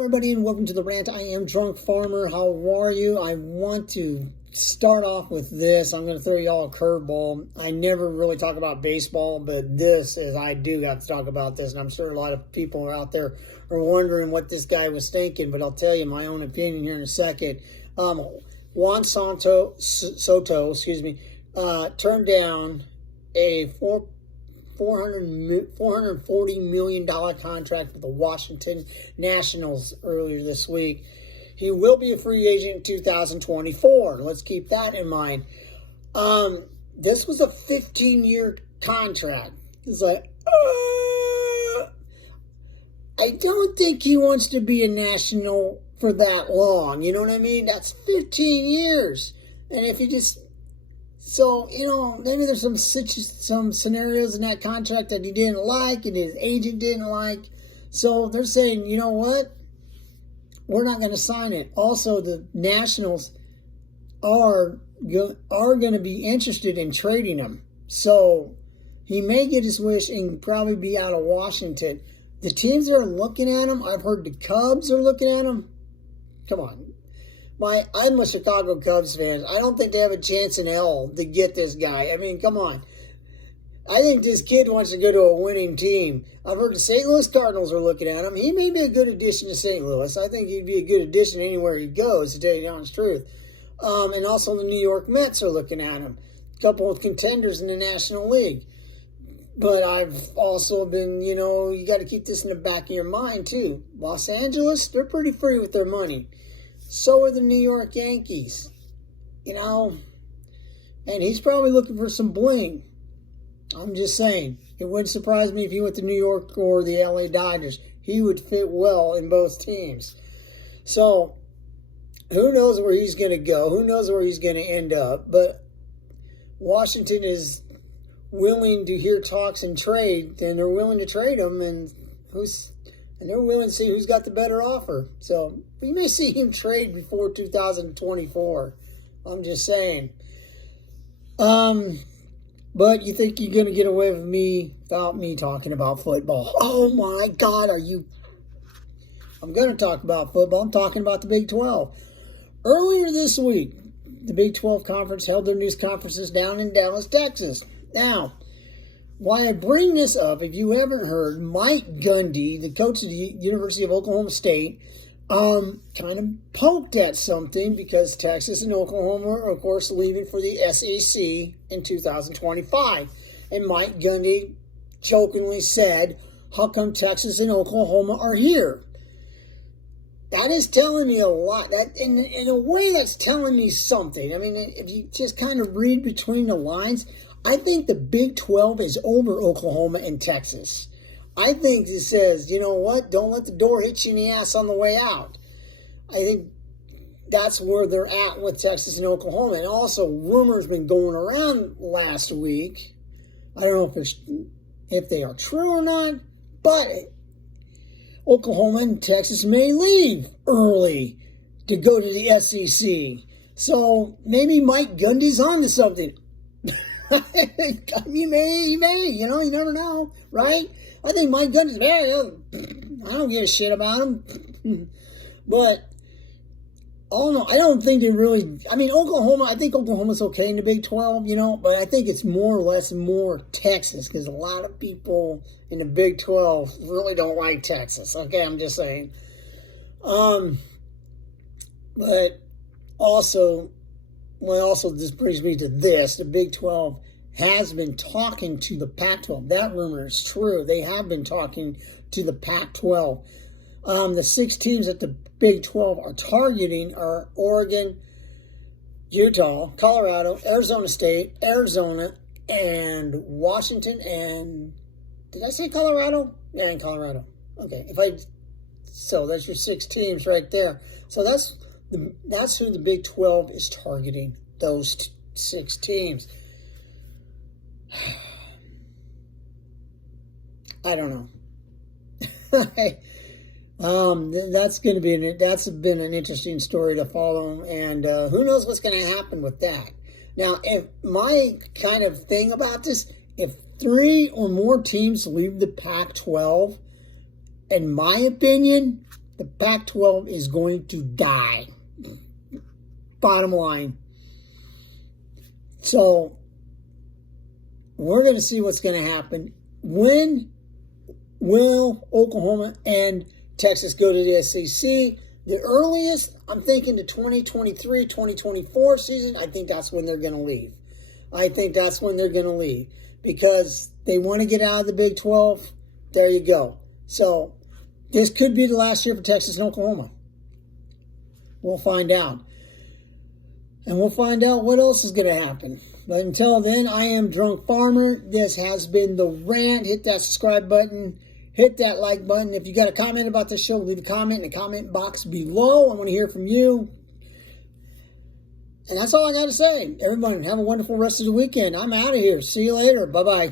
everybody, and welcome to the rant. I am Drunk Farmer. How are you? I want to start off with this. I'm going to throw you all a curveball. I never really talk about baseball, but this is, I do got to talk about this, and I'm sure a lot of people are out there are wondering what this guy was thinking, but I'll tell you my own opinion here in a second. Juan Soto, turned down a $440 million contract with the Washington Nationals earlier this week. He will be a free agent in 2024. Let's keep that in mind. This was a 15-year contract. It's like, I don't think he wants to be a National for that long. You know what I mean? That's 15 years. And if you just... So, maybe there's some scenarios in that contract that he didn't like and his agent didn't like. So they're saying, you know what? We're not going to sign it. Also, the Nationals are going to be interested in trading him. So he may get his wish and probably be out of Washington. The teams that are looking at him, I've heard the Cubs are looking at him. Come on. I'm a Chicago Cubs fan. I don't think they have a chance in hell to get this guy. I mean, come on. I think this kid wants to go to a winning team. I've heard the St. Louis Cardinals are looking at him. He may be a good addition to St. Louis. I think he'd be a good addition anywhere he goes, to tell you the honest truth. And also the New York Mets are looking at him. A couple of contenders in the National League. But I've also been, you got to keep this in the back of your mind, too. Los Angeles, they're pretty free with their money. So are the New York Yankees, and he's probably looking for some bling. I'm just saying, it wouldn't surprise me if he went to New York or the LA Dodgers. He would fit well in both teams. So, who knows where he's going to go? Who knows where he's going to end up? But Washington is willing to hear talks and trade, and they're willing to trade him, and they're willing to see who's got the better offer. So we may see him trade before 2024. I'm just saying. But you think you're going to get away with me without me talking about football? Oh my God, I'm going to talk about football. I'm talking about the Big 12. Earlier this week, the Big 12 Conference held their news conferences down in Dallas, Texas. Now, why I bring this up, if you haven't heard, Mike Gundy, the coach of the University of Oklahoma State, kind of poked at something because Texas and Oklahoma are, of course, leaving for the SEC in 2025. And Mike Gundy jokingly said, how come Texas and Oklahoma are here? That is telling me a lot. That in a way, that's telling me something. I mean, if you just kind of read between the lines, I think the Big 12 is over Oklahoma and Texas. I think it says, you know what, don't let the door hit you in the ass on the way out. I think that's where they're at with Texas and Oklahoma. And also, rumors been going around last week. I don't know if they are true or not, but Oklahoma and Texas may leave early to go to the SEC. So maybe Mike Gundy's on to something. He may, you never know, right? I think Mike Gundy's, I don't give a shit about him. But, I don't think they really, Oklahoma, I think Oklahoma's okay in the Big 12, but I think it's more or less more Texas, because a lot of people in the Big 12 really don't like Texas. Okay, I'm just saying. But also, this brings me to this. The Big 12 has been talking to the Pac-12. That rumor is true. They have been talking to the Pac-12. The 6 teams that the Big 12 are targeting are Oregon, Utah, Colorado, Arizona State, Arizona, and Washington, and did I say Colorado? Yeah, and Colorado. Okay, so that's your 6 teams right there. So that's who the Big 12 is targeting, those 6 teams. I don't know. That's been an interesting story to follow, and who knows what's going to happen with that. Now, if my kind of thing about this, if 3 or more teams leave the Pac-12, in my opinion, The Pac-12 is going to die. Bottom line. So, we're going to see what's going to happen. When will Oklahoma and Texas go to the SEC? The earliest, I'm thinking the 2023, 2024 season, I think that's when they're going to leave. I think that's when they're going to leave. Because they want to get out of the Big 12. There you go. So, this could be the last year for Texas and Oklahoma. We'll find out. And we'll find out what else is going to happen. But until then, I am Drunk Farmer. This has been The Rant. Hit that subscribe button. Hit that like button. If you got a comment about this show, leave a comment in the comment box below. I want to hear from you. And that's all I got to say. Everybody, have a wonderful rest of the weekend. I'm out of here. See you later. Bye-bye.